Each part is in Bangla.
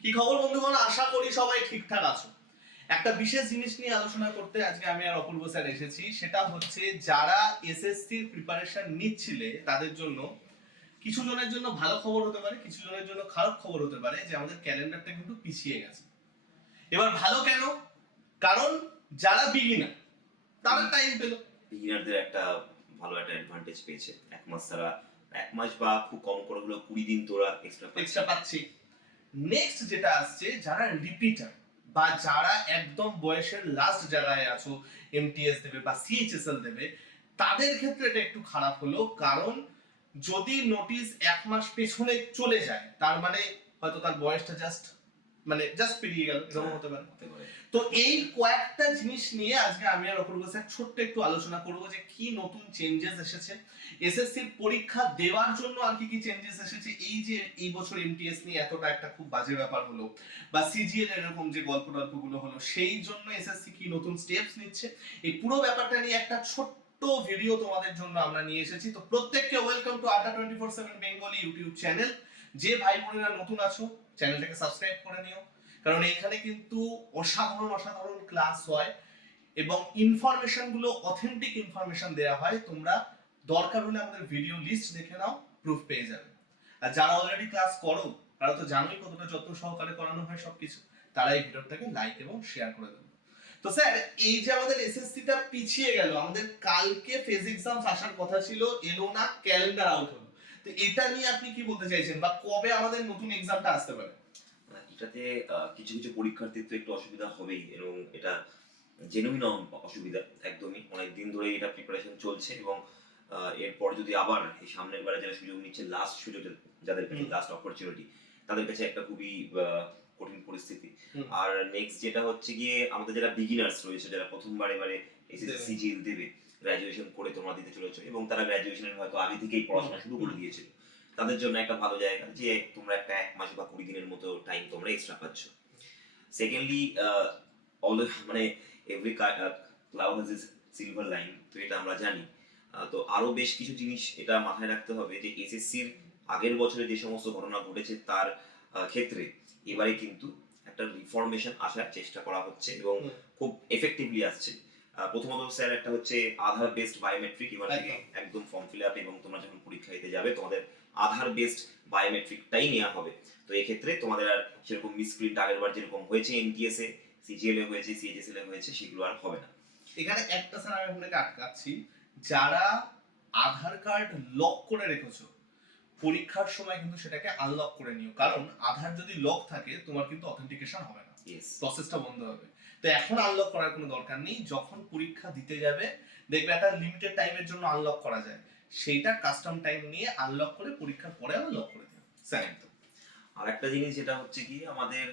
কি খবর বন্ধুগণ? আশা করি সবাই ঠিকঠাক আছো। একটা বিশেষ জিনিস নিয়ে আলোচনা করতে আজকে আমি আর অপূর্ব স্যার এসেছি সেটা হচ্ছে যারা এসএসসি প্রিপারেশন নিচ্ছিলে তাদের জন্য কিছু জনের জন্য ভালো খবর হতে পারে কিছু জনের জন্য খারাপ খবর হতে পারে যে আমাদের ক্যালেন্ডারটা কিন্তু পিছিয়ে গেছে। এবার ভালো কেন? কারণ যারা বিগিনার তারা টাইম পেল। বিগিনারদের একটা ভালো একটা অ্যাডভান্টেজ পেয়েছে। এক মাস তারা এক মাস বা খুব কম করে হলেও কুড়ি দিন তোরা এক্সট্রা এক্সট্রা পাচ্ছি। নেক্সট যেটা আসছে, যারা রিপিটার বা যারা একদম বয়সের লাস্ট জায়গায় আছো এমটিএস দেবে বা সিএইচএসএল দেবে, তাদের ক্ষেত্রে এটা একটু খারাপ হলো। কারণ যদি নোটিশ এক মাস পেছনে চলে যায়, তার মানে হয়তো তার বয়সটা জাস্ট মানে জাস্ট পেরিয়ে গেল এরকম হতে পারে। তো এই কয়েকটা জিনিস নিয়ে আজকে আমি আর অপূর্ব স্যার ছোট্ট একটু আলোচনা করব যে কি নতুন চেঞ্জেস এসেছে। এসএসসি পরীক্ষা দেওয়ার জন্য আর কি কি চেঞ্জেস এসেছে? এই যে এই বছর এমটিএস নিয়ে এতটা একটা খুব বাজে ব্যাপার হলো বা সিজিএল এরকম যে গল্প টল্পগুলো হলো সেই জন্য এসএসসি কি নতুন স্টেপস নিচ্ছে? এই পুরো ব্যাপারটা নিয়ে একটা ছোট্ট ভিডিও তোমাদের জন্য আমরা নিয়ে এসেছি। তো প্রত্যেককে welcome to Adda twenty four seven Bengali YouTube channel যে ভাই বোনেরা নতুন আছো, চ্যানেলটাকে সাবস্ক্রাইব করে নিও। কারণ এখানে কিন্তু অসাধারণ অসাধারণ ক্লাস হয় এবং ইনফরমেশনগুলো অথেন্টিক ইনফরমেশন দেওয়া হয়। তোমরা দরকার হলে আমাদের ভিডিও লিস্ট দেখে নাও প্রুফ পেয়ে যাবে। আর যারা অলরেডি ক্লাস করো, তারা তো জানোই কতটা যত্ন সহকারে করানো হয় সবকিছু। তারা এই ভিডিওটাকে লাইক এবং শেয়ার করে দেবে। তো স্যার, এই যে আমাদের এসএসসিটা পিছিয়ে গেল, আমাদের কালকে ফেজ এক্সাম আসার কথা ছিল, এলো না ক্যালেন্ডার আউট হলো। তো এটা নিয়ে আপনি কি বলতে চাইছেন? বা কবে আমাদের নতুন এক্সামটা আসতে পারে? এটাতে কিছু কিছু পরীক্ষার্থীর তো একটু অসুবিধা হবেই এবং এটা জেনুইন অসুবিধা একদমই। অনেক দিন ধরে এটা প্রিপারেশন চলছে এবং এরপর যদি আবার এই সামনের বারে যারা সুযোগ নিচ্ছে লাস্ট সুযোগ যাদের কাছে লাস্ট অপরচুনিটি তাদের কাছে একটা খুবই কঠিন পরিস্থিতি। আর নেক্সট যেটা হচ্ছে গিয়ে আমাদের যারা বিগিনার্স রয়েছে যারা প্রথমবার এবারে এসএসসি দেবে। সিজিএল দেবে গ্রাজুয়েশন করে তোমরা দিতে চলেছো এবং তারা গ্রাজুয়েশনের হয়তো আগে থেকেই পড়াশোনা শুরু করে দিয়েছিল। তাদের জন্য একটা ভালো জায়গা যে তোমরা একটা এক মাস বা কুড়ি দিনের মতো টাইম তোমরা এক্সট্রা পাচ্ছ। সেকেন্ডলি মানে every cloud has is silver line তো এটা আমরা জানি। তো আরও বেশ কিছু জিনিস এটা মাথায় রাখতে হবে যে এসএসসির আগের বছরে যে সমস্ত ঘটনা ঘটেছে তার ক্ষেত্রে এবারে কিন্তু একটা রিফরমেশন আসার চেষ্টা করা হচ্ছে এবং খুব এফেক্টিভলি আসছে। প্রথমত স্যার একটা হচ্ছে আধার বেসড বায়োমেট্রিক এবার থেকে একদম। ফর্ম ফিল আপ এবং তোমরা যখন পরীক্ষা দিতে যাবে তোমাদের আধার বেসড বায়োমেট্রিকটাই নেওয়া হবে। তো এক্ষেত্রে তোমাদের আর সেরকম মিসপ্রিন্ট আগের বার যেরকম হয়েছে এনটিএস এ সিজিএল এ হয়েছে সিএইচএসএল এ হয়েছে সেগুলো আর হবে না। এখানে একটা স্যার আমি আপনাকে আটকাচ্ছি। যারা আধার কার্ড লক করে রেখেছো পরীক্ষার সময় কিন্তু সেটাকে আনলক করে নিও। কারণ আধার যদি লক থাকে তোমার কিন্তু অথেন্টিকেশন হবে না। প্রসেসটা বন্ধ হবে। তো এখন আনলক করার কোনো দরকার নেই। যখন পরীক্ষা দিতে যাবে দেখবে একটা লিমিটেড টাইমের জন্য আনলক করা যায়। সেইটা কাস্টম টাইম নিয়ে আনলক করে পরীক্ষার পরে আবার লক করে দিও স্যার একদম। আর একটা জিনিস যেটা হচ্ছে কি আমাদের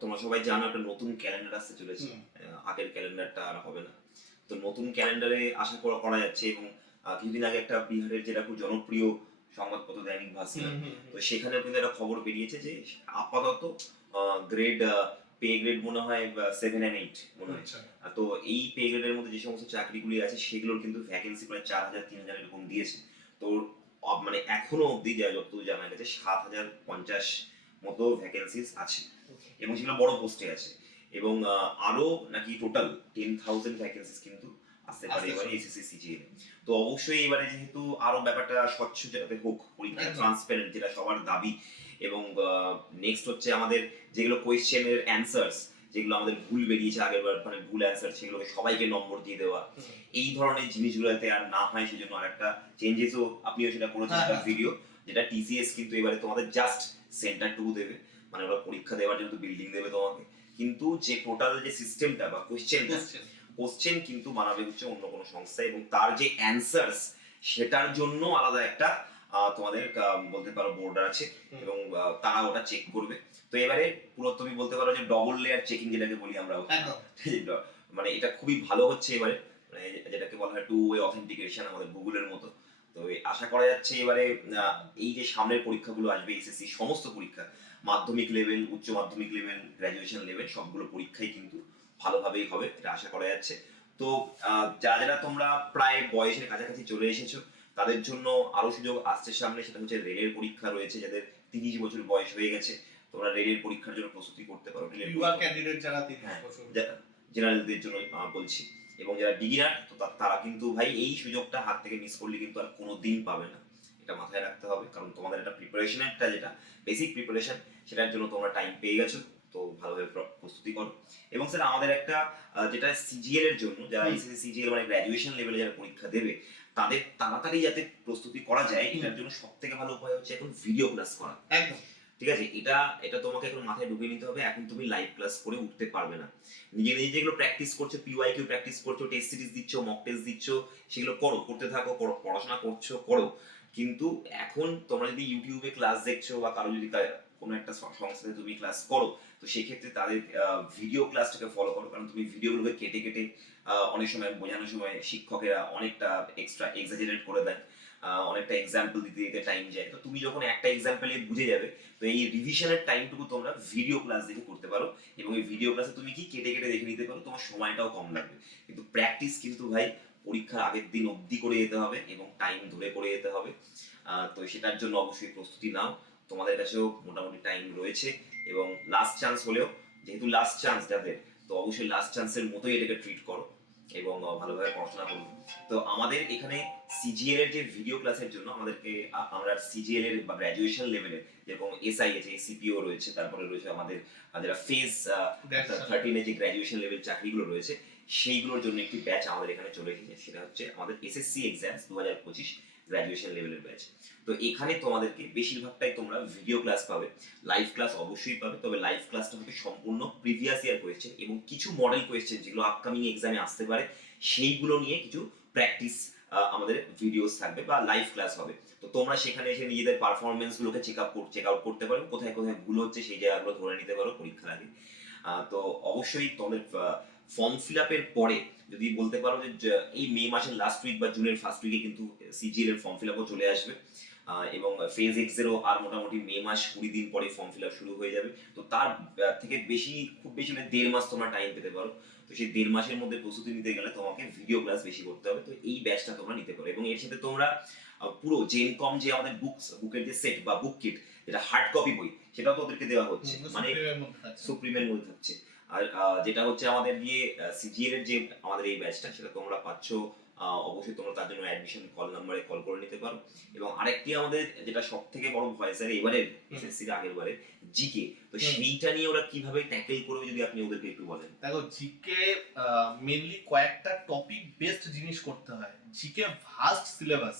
তোমরা সবাই জানো একটা নতুন ক্যালেন্ডার আসতে চলেছে। আগের ক্যালেন্ডারটা আর হবে না। তো নতুন ক্যালেন্ডারে আশা করা করা যাচ্ছে এবং কিছুদিন আগে একটা বিহারের যেটা খুব জনপ্রিয় সংবাদপত্র দৈনিক ভাস্কর। তো সেখানেও কিন্তু একটা খবর বেরিয়েছে যে আপাতত গ্রেড পে গ্রেড মনে হয় সেভেন অ্যান্ড এইট মনে হয়। আচ্ছা। তো এই পে গ্রেডের মধ্যে যে সমস্ত চাকরিগুলি আছে সেগুলোর কিন্তু ভ্যাকেন্সি প্রায় চার হাজার তিন হাজার এরকম দিয়েছে। তো মানে এখনও অবধি যা যতদূর জানা গেছে সাত হাজার পঞ্চাশ মতো ভ্যাকেন্সিস আছে। এবং সেগুলো বড় পোস্টে আছে। এবং আরও নাকি টোটাল টেন থাউজেন্ড ভ্যাকেন্সিস কিন্তু আসতে পারে এবারে। এসএসসি সিজিএল তো অবশ্যই এবারে যেহেতু আরও ব্যাপারটা স্বচ্ছ যাতে হোক পরীক্ষা ট্রান্সপারেন্ট যেটা সবার দাবি এবং নেক্সট হচ্ছে আমাদের যেগুলো কোয়েশ্চেনের অ্যান্সার্স যেগুলো আমাদের ভুল বেরিয়েছে আগের বার মানে ভুল অ্যান্সার সেগুলোকে সবাইকে নম্বর দিয়ে দেওয়া। এই ধরনের জিনিসগুলো যাতে আর না হয় সেজন্য আরেকটা চেঞ্জেসও আপনিও সেটা করেছেন হ্যাঁ, একটা হ্যাঁ। ভিডিও যেটা টিসিএস কিন্তু এবারে তোমাদের জাস্ট সেন্টারটুকু দেবে। মানে ওরা পরীক্ষা দেওয়ার জন্য বিল্ডিং দেবে তোমাকে। কিন্তু যে টোটাল যে সিস্টেমটা বা কোয়েশ্চেন কোশ্চেন কিন্তু বানাবে হচ্ছে অন্য কোনো সংস্থা এবং তার যে অ্যান্সার্স সেটার জন্য আলাদা একটা তোমাদের বলতে পারো বোর্ডার আছে এবং তারা ওটা চেক করবে। তো এবারে পুরো তুমি বলতে পারো যে ডবল লেয়ার চেকিং যেটাকে বলি আমরা মানে এটা খুবই ভালো হচ্ছে এবারে মানে যেটাকে বলা হয় টু ওয়ে অথেন্টিকেশন আমাদের গুগলের মতো। তো আশা করা যাচ্ছে এবারে এই যে সামনের পরীক্ষাগুলো আসবে এসএসসি সমস্ত পরীক্ষা মাধ্যমিক লেভেল উচ্চ মাধ্যমিক লেভেল গ্রাজুয়েশন লেভেল সবগুলো পরীক্ষাই কিন্তু ভালোভাবেই হবে এটা আশা করা যাচ্ছে। তো যারা যারা তোমরা প্রায় বয়সের কাছাকাছি চলে এসেছ তাদের জন্য আরও সুযোগ আসছে সামনে সেটা হচ্ছে রেলের পরীক্ষা রয়েছে যাদের তিরিশ বছর বয়স হয়ে গেছে। তোমরা রেলের পরীক্ষার জন্য প্রস্তুতি করতে পারো। ক্যান্ডিডেট যারা তিরিশ হ্যাঁ, জেনারেলদের জন্য বলছি। এবং যারা বিগিনার তো তারা কিন্তু ভাই এই সুযোগটা হাত থেকে মিস করলে কিন্তু আর কোনো দিন পাবে না। এটা মাথায় রাখতে হবে কারণ তোমাদের একটা প্রিপারেশন একটা যেটা বেসিক প্রিপারেশন সেটার জন্য তোমরা টাইম পেয়ে গেছো। তো ভালোভাবে প্র- প্রস্তুতি করো। এবং স্যার আমাদের একটা যেটা সিজিএল এর জন্য যারা সিজিএল মানে গ্র্যাজুয়েশন লেভেলে যারা পরীক্ষা দেবে তাদের তাড়াতাড়ি যাতে প্রস্তুতি করা যায়। এটার জন্য সব থেকে ভালো উপায় হচ্ছে এখন ভিডিও ক্লাস করা। একদম। ঠিক আছে? এটা এটা তোমাকে এখন মাথায় ঢুকিয়ে নিতে হবে এখন তুমি লাইভ ক্লাস করে উঠতে পারবে না। নিজে নিজে যেগুলো প্র্যাকটিস করছ পিওয়াই কিউ প্র্যাকটিস করছ টেস্ট সিরিজ দিচ্ছ মক টেস্ট দিচ্ছ সেগুলো করো করতে থাকো করো, পড়াশোনা করছ করো। কিন্তু এখন তোমরা যদি ইউটিউবে ক্লাস দেখছ বা কারও যদি কোনো একটা সং- সংস্থাতে তুমি ক্লাস করো তো সেক্ষেত্রে তাদের ভিডিও ক্লাসটাকে ফলো করো। কারণ তুমি ভিডিওগুলোকে কেটে কেটে অনেক সময় বোঝানোর সময় শিক্ষকেরা অনেকটা এক্সট্রা এক্সাজারেট করে আহ, অনেকটা এক্সাম্পল দিতে দিতে টাইম যায়। তো তুমি যখন একটা এক্সাম্পলে বুঝে যাবে তো এই রিভিশনের টাইমটুকু তোমরা ভিডিও ক্লাস দেখে করতে পারো। এবং এই ভিডিও ক্লাসে তুমি কি কেটে কেটে দেখে নিতে পারো তোমার সময়টাও কম লাগবে। কিন্তু প্র্যাকটিস কিন্তু ভাই পরীক্ষার আগের দিন অবধি করে যেতে হবে এবং টাইম ধরে করে যেতে হবে। তো সেটার জন্য অবশ্যই প্রস্তুতি নাও। তোমাদের কাছেও মোটামুটি টাইম রয়েছে এবং লাস্ট চান্স হলেও যেহেতু লাস্ট চান্স যাদের তো অবশ্যই লাস্ট চান্সের মতোই এটাকে ট্রিট করো এবং ভালোভাবে পড়াশোনা করো। তো আমাদের এখানে সিজিএল এর যে ভিডিও ক্লাসের জন্য আমাদেরকে আমরা সিজিএল এর বা গ্র্যাজুয়েশন লেভেলের যেরকম এসআই আছে সিপিও রয়েছে তারপরে রয়েছে আমাদের যারা ফেজ. থার্টিনে যে গ্র্যাজুয়েশন লেভেল চাকরিগুলো রয়েছে সেইগুলোর জন্য একটি ব্যাচ আমাদের এখানে চলে এসেছে। সেটা হচ্ছে আমাদের এসএসসি এক্সামস দু হাজার পঁচিশ। গ্র্যাজুয়েশন লেভেলের ব্যাচ তো এখানে তোমাদেরকে বেশিরভাগটাই তোমরা ভিডিও ক্লাস পাবে। লাইভ ক্লাস অবশ্যই পাবে, তবে লাইভ ক্লাসটা হবে সম্পূর্ণ প্রিভিয়াস ইয়ার কোয়েশ্চেন এবং কিছু মডেল কোয়েশ্চেন যেগুলো আপকামিং এক্সামে আসতে পারে, সেইগুলো নিয়ে কিছু প্র্যাকটিস আমাদের ভিডিওস থাকবে বা লাইভ ক্লাস হবে। তো তোমরা সেখানে এসে নিজেদের পারফরমেন্স গুলোকে চেক আপ চেক আউট করতে পারো। কোথায় কোথায় ভুল হচ্ছে সেই জায়গাগুলো ধরে নিতে পারো পরীক্ষার আগে। তো অবশ্যই তোমাদের ফর্ম ফিল আপের পরে যদি বলতে পারো যে এই মে মাসের লাস্ট উইক বা জুনের ফার্স্ট উইকে কিন্তু সিজিএল এর ফর্ম ফিল আপও চলে আসবে। এবং ফেজ এক্সেরও আর মোটামুটি মে মাস কুড়ি দিন পরে ফর্ম ফিল আপ শুরু হয়ে যাবে। তো তার থেকে বেশি খুব বেশি হলে দেড় মাস তোমরা টাইম পেতে পারো। তো সেই দেড় মাসের মধ্যে প্রস্তুতি নিতে গেলে তোমাকে ভিডিও ক্লাস বেশি করতে হবে। তো এই ব্যাচটা তোমরা নিতে পারো। এবং এর সাথে তোমরা পুরো জেনকম যে আমাদের বুকস বুকের যে সেট বা বুক কিট যেটা হার্ড কপি বই সেটাও তো ওদেরকে দেওয়া হচ্ছে। মানে সুপ্রিমের মধ্যে থাকছে। আর যেটা হচ্ছে আমাদের গিয়ে সিজিএল এর যে আমাদের এই ব্যাচটা সেটা তোমরা পাচ্ছ অবশ্যই তোমরা তার জন্য অ্যাডমিশন কল নাম্বারে কল করে নিতে পারো। এবং আরেকটি আমাদের যেটা সব থেকে বড় ভয় স্যার এবারে এসএসসি এর আগের বারে জিকে তো। সেইটা নিয়ে ওরা কীভাবে ট্যাকেল করবে যদি আপনি ওদেরকে একটু বলেন? দেখো জিকে মেনলি কয়েকটা টপিক বেস্ট জিনিস করতে হয়। GK vast syllabus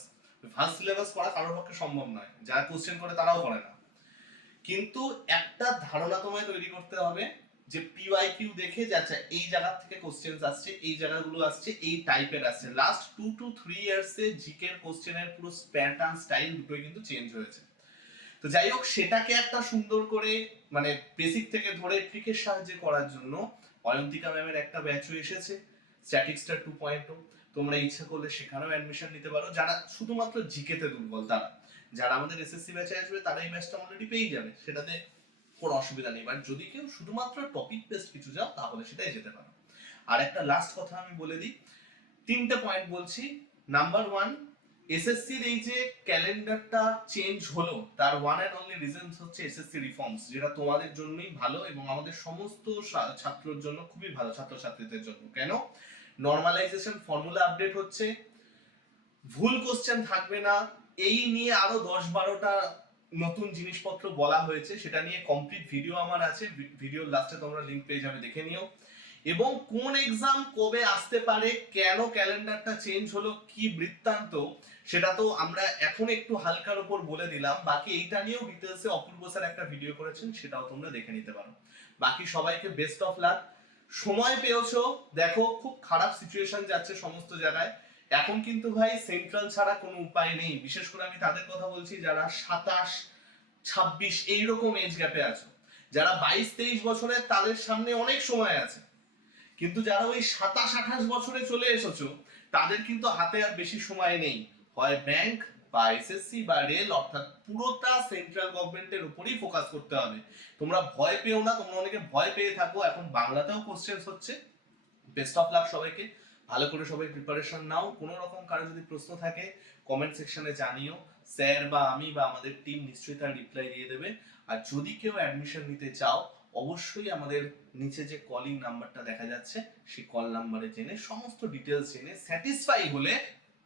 vast syllabus পড়া কারোর পক্ষে সম্ভব নয়। যারা কোশ্চেন করে তারাও করে না। কিন্তু একটা ধারণা তোমায় তৈরি করতে হবে যে পিওয়াই কিউ দেখে যে আচ্ছা এই জায়গা থেকে কোশ্চেন আসছে, এই জায়গাগুলো আসছে, এই টাইপের আসছে। লাস্ট টু টু থ্রি ইয়ার্সে জিকের কোশ্চেনের পুরো প্যাটার্ন স্টাইল দুটোই কিন্তু চেঞ্জ হয়েছে। তো যাই হোক, সেটাকে একটা সুন্দর করে মানে বেসিক থেকে ধরে ট্রিকের সাহায্যে করার জন্য অয়ন্তিকা ম্যামের একটা ব্যাচও এসেছে স্ট্যাটিক্সটা টু পয়েন্ট তোমরা ইচ্ছা করলে সেখানেও অ্যাডমিশন নিতে পারো। যারা শুধুমাত্র জিকেতে দুর্বল, তারা, যারা আমাদের এসএসসি ব্যাচে আসবে, তারা এই ব্যাচটা অলরেডি পেয়ে যাবে। সেটাতে কোনো অসুবিধা নেই। বাট যদি কেউ শুধুমাত্র টপিক বেসড কিছু যাও তাহলে সেটাই যেতে পারো। আর একটা লাস্ট কথা আমি বলে দিই। তিনটে পয়েন্ট বলছি। নাম্বার ওয়ান এসএসসির এই যে ক্যালেন্ডারটা চেঞ্জ হলো, তার ওয়ান অ্যান্ড অনলি রিজন হচ্ছে এসএসসি রিফর্মস যেটা তোমাদের জন্যই ভালো এবং আমাদের সমস্ত ছাত্রর জন্য খুবই ভালো, ছাত্রছাত্রীদের জন্য। কেন? নর্মালাইজেশন ফর্মুলা আপডেট হচ্ছে। ভুল কোশ্চেন থাকবে না। এই নিয়ে আরও দশ বারোটা নতুন জিনিসপত্র বলা হয়েছে, সেটা নিয়ে কমপ্লিট ভিডিও আমার আছে ভিডিওর লাস্টে তোমরা লিংক পেয়ে যাবে, দেখে নিও। এবং কোন এক্সাম কবে আসতে পারে, কেন ক্যালেন্ডারটা চেঞ্জ হলো, কি বৃত্তান্ত, সেটা তো আমরা এখন একটু হালকার উপর বলে দিলাম। বাকি এইটা নিয়েও ডিটেলসে অপূর্ব স্যার একটা ভিডিও করেছেন, সেটাও তোমরা দেখে নিতে পারো। বাকি সবাইকে বেস্ট অফ লাক সময় পেয়েছ, দেখো, খুব খারাপ সিচুয়েশন যাচ্ছে সমস্ত জায়গায়। এখন কিন্তু ভাই সেন্ট্রাল ছাড়া কোনো উপায় নেই। বিশেষ করে আমি তাদের কথা বলছি, যারা সাতাশ, ছাব্বিশ এইরকম এজ গ্যাপে আছো। যারা বাইশ, তেইশ বছরে তাদের সামনে অনেক সময় আছে। কিন্তু যারা ওই সাতাশ, আঠাশ বছরে চলে এসেছ, তাদের কিন্তু হাতে আর বেশি সময় নেই। হয় ব্যাংক বা এসএসসি বা রেল অর্থাৎ পুরোটা সেন্ট্রাল গভর্নমেন্টের উপরই ফোকাস করতে হবে। তোমরা ভয় পেও না, তোমরা অনেকে ভয় পেয়ে থাকো। এখন বাংলাতেও কোশ্চেন হচ্ছে। বেস্ট অফ লাক সবাইকে। ভালো করে সবাই প্রিপারেশন নাও। কোনো রকম কারও যদি প্রশ্ন থাকে কমেন্ট সেকশনে জানিও। স্যার বা আমি বা আমাদের টিম নিশ্চয়ই তার রিপ্লাই দিয়ে দেবে। আর যদি কেউ অ্যাডমিশন নিতে চাও, অবশ্যই আমাদের নিচে যে কলিং নাম্বারটা দেখা যাচ্ছে, সেই কল নাম্বারে জেনে, সমস্ত ডিটেলস জেনে স্যাটিসফাই হলে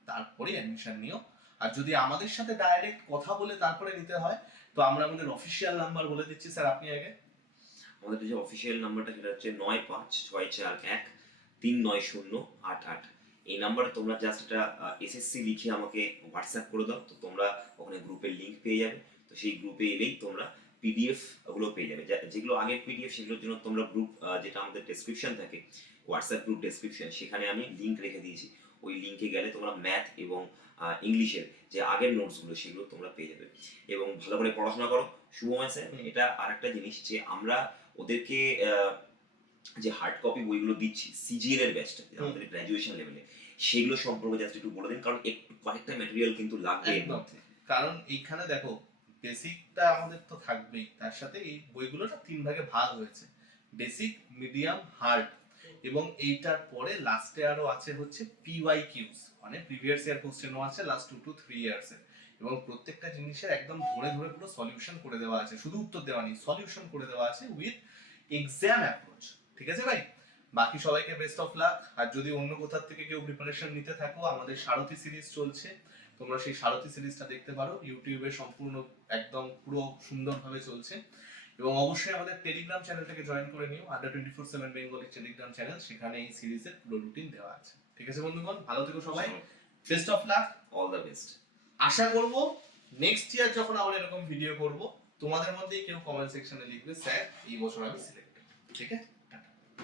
তারপরে অ্যাডমিশন নিও। আর যদি আমাদের সাথে ডাইরেক্ট কথা বলে তারপরে নিতে হয়, তো আমরা আমাদের অফিসিয়াল নাম্বার বলে দিচ্ছি। স্যার, আপনি আগে। আমাদের যে অফিসিয়াল নাম্বারটা সেটা হচ্ছে নয় পাঁচ, ছয় চার, এক। তিন নয় শূন্য আট আট। এই নাম্বারে তোমরা জাস্ট এটা এসএসসি লিখে আমাকে হোয়াটসঅ্যাপ করে দাও, তো তোমরা ওখানে গ্রুপের লিঙ্ক পেয়ে যাবে। তো সেই গ্রুপে এলেই তোমরা পিডিএফ ওগুলো পেয়ে যাবে। যেগুলো আগের পিডিএফ সেগুলোর জন্য তোমরা গ্রুপ যেটা আমাদের ডেসক্রিপশন থাকে হোয়াটসঅ্যাপ গ্রুপ ডেসক্রিপশন সেখানে আমি লিঙ্ক রেখে দিয়েছি। ওই লিঙ্কে গেলে তোমরা ম্যাথ এবং ইংলিশের যে আগের নোটসগুলো সেগুলো তোমরা পেয়ে যাবে। এবং ভালো করে পড়াশোনা করো। শুভময় স্যার হুম। এটা আরেকটা জিনিস যে আমরা ওদেরকে যে হার্ড কপি বইগুলো দিচ্ছি সিজিএল এর ব্যাচটা আমাদের গ্র্যাজুয়েশন লেভেলে সেগুলো সম্পর্কে জাস্ট একটু বলে দিন কারণ একটু কয়েকটা ম্যাটেরিয়াল কিন্তু লাগবে। এর মধ্যে। কারণ এইখানে দেখো বেসিকটা আমাদের তো থাকবেই তার সাথে এই বইগুলো না তিন ভাগে ভাগ হয়েছে বেসিক মিডিয়াম হার্ড এবং এইটার পরে লাস্টে আরও আছে হচ্ছে পিওয়াই কিউস মানে প্রিভিয়াস ইয়ার কোশ্চেনও আছে last two two three years এর। এবং প্রত্যেকটা জিনিসের একদম ধরে ধরে পুরো সলিউশন করে দেওয়া আছে শুধু উত্তর দেওয়া নেই সলিউশন করে দেওয়া আছে উইথ এক্সাম অ্যাপ্রোচ ঠিক আছে ভাই? বাকি সবাইকে বেস্ট অফ লাক আর যদি অন্য কোথার থেকে কেউ প্রিপারেশন নিতে থাকো আমাদের সারথী সিরিজ চলছে। তোমরা সেই সারথী সিরিজটা দেখতে পারো। ইউটিউবে সম্পূর্ণ একদম পুরো সুন্দরভাবে চলছে। এবং অবশ্যই আমাদের টেলিগ্রাম চ্যানেলটাকে জয়েন করে নিও। Adda twenty four seven Bengali Telegram channel সেখানে এই সিরিজের পুরো রুটিন দেওয়া আছে। ঠিক আছে বন্ধুগণ? ভালো থেকো সবাই। Best of luck all the best আশা করব নেক্সট ইয়ার যখন আমরা এরকম ভিডিও করব তোমাদের মধ্যেই কেউ কমেন্ট সেকশনে লিখবে স্যার এই বছর আমি সিলেক্ট ঠিক আছে?